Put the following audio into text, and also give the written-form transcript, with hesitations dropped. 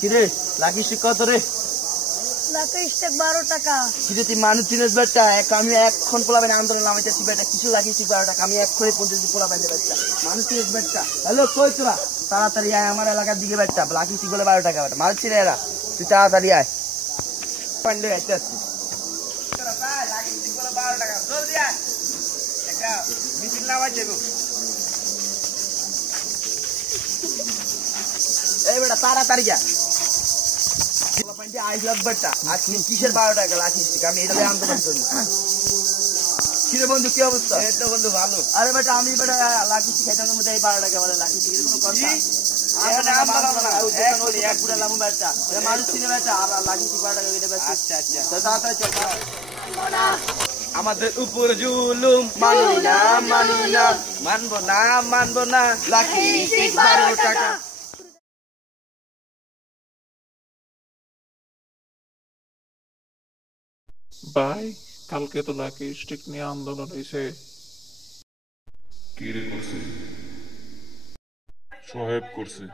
কিরে lucky stick কত রে? লাকি স্টিক 12 টাকা। কিরে তুই মানুষ চিনিস বেটা? আমি এখন পোলাবেন আন্দোলন নামাইতেছি বেটা। কিছু লাকি স্টিক 12 টাকা, আমি এক্ষুনি 50 পোলাবেন বেটা। মানুষ চিনিস বেটা? হ্যালো কই তোরা? তাড়াতাড়ি আয় আমার এলাকার দিকে বেটা। লাকি স্টিক বলে 12 টাকা বেটা। মানুষ চিনে এরা, তুই তাড়াতাড়ি আয়। পান্ডে আইতে আসছি লাকি স্টিক বলে 12 টাকা, জলদি আয়। একটা মিছিল নামাই দেবো। এই বেটা তাড়াতাড়ি যা। কিসের 12 টাকা লাকি স্টিক? আমি এটা আন্দোলন করবো। কিরে বন্ধু কি অবস্থা? এই তো বন্ধু ভালো। আরে বেটা আমি বেটা লাকি স্টিক খাইতাম মধ্যে এই 12 টাকা বলে লাকি স্টিক, এর কোনো কথা? মানুষ চিনে বেটা আর লাকি স্টিক 12 টাকা দিতে পারছি। আচ্ছা আচ্ছা তাড়াতাড়ি চল। আমাদের উপর জুলুম মানি না মানি না, মানবো না মানবো না, লাকি স্টিক 12 টাকা। ভাই কালকে তো লাকি স্টিক নিয়ে আন্দোলন হয়েছে। কি রে করছে? সাহেব করছে।